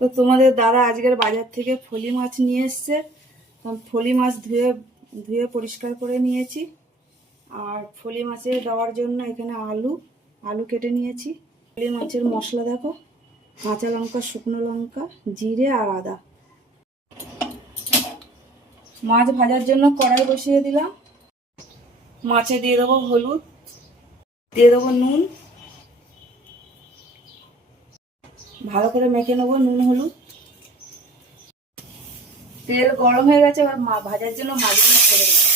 তো তোমাদের দাদা আজকের বাজার থেকে ফলি মাছ নিয়ে এসছে। ফলি মাছ ধুয়ে ধুয়ে পরিষ্কার করে নিয়েছি। আর ফলি মাছে দেওয়ার জন্য এখানে আলু কেটে নিয়েছি। ফলি মাছের মশলা দেখো, কাঁচা লঙ্কা, শুকনো লঙ্কা, জিরে আর আদা। মাছ ভাজার জন্য কড়াই বসিয়ে দিলাম। মাছে দিয়ে দেবো হলুদ, দিয়ে দেবো নুন, ভালো করে মেখে নেবো নুন হলুদ। তেল গরম হয়ে গেছে, এবার ভাজার জন্য মাছগুলো ছেড়ে দেবো।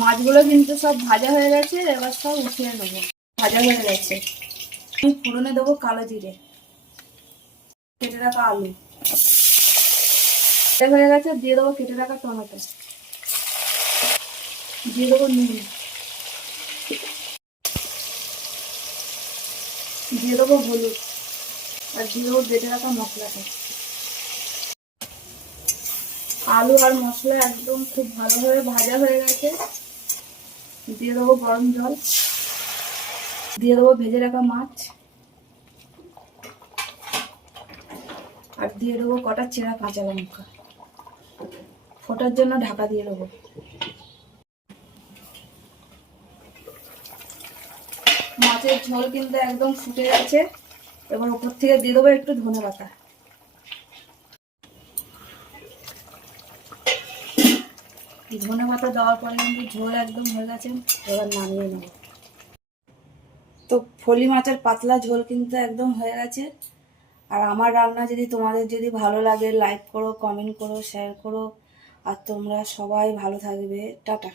মাছগুলো কিন্তু সব ভাজা হয়ে গেছে, এবার সব উঠিয়ে নেবো। ভাজা হয়ে গেছে, আমি ফোড়নে দেবো কালো জিরে, কেটে রাখা আলু হয়ে গেছে, দিয়ে দেবো কেটে রাখা টমেটো, দিয়ে দেবো নুন, দিয়ে দেবো হলুদ, আর দিয়ে দেবো বেটে রাখা মশলাটা। আলু আর মশলা একদম খুব ভালোভাবে ভাজা হয়ে গেছে। দিয়ে দেবো গরম জল, দিয়ে দেবো ভেজে রাখা মাছ, আর দিয়ে দেবো কটা চেরা কাঁচা লঙ্কা। ফোটার জন্য ঢাকা দিয়ে দেবো। মাছের ঝোল কিন্তু একদম ফুটে গেছে, এবার উপর থেকে দিয়ে দেবো একটু ধনে পাতা। ধনে পাতা দেওয়ার পরে কিন্তু ঝোল একদম হয়ে গেছে, এবার নামিয়ে নেব। তো ফলি মাছের পাতলা ঝোল কিন্তু একদম হয়ে গেছে। আর আমার রান্না যদি তোমাদের যদি ভালো লাগে, লাইক করো, কমেন্ট করো, শেয়ার করো। আর তোমরা সবাই ভালো থাকবে। টাটা।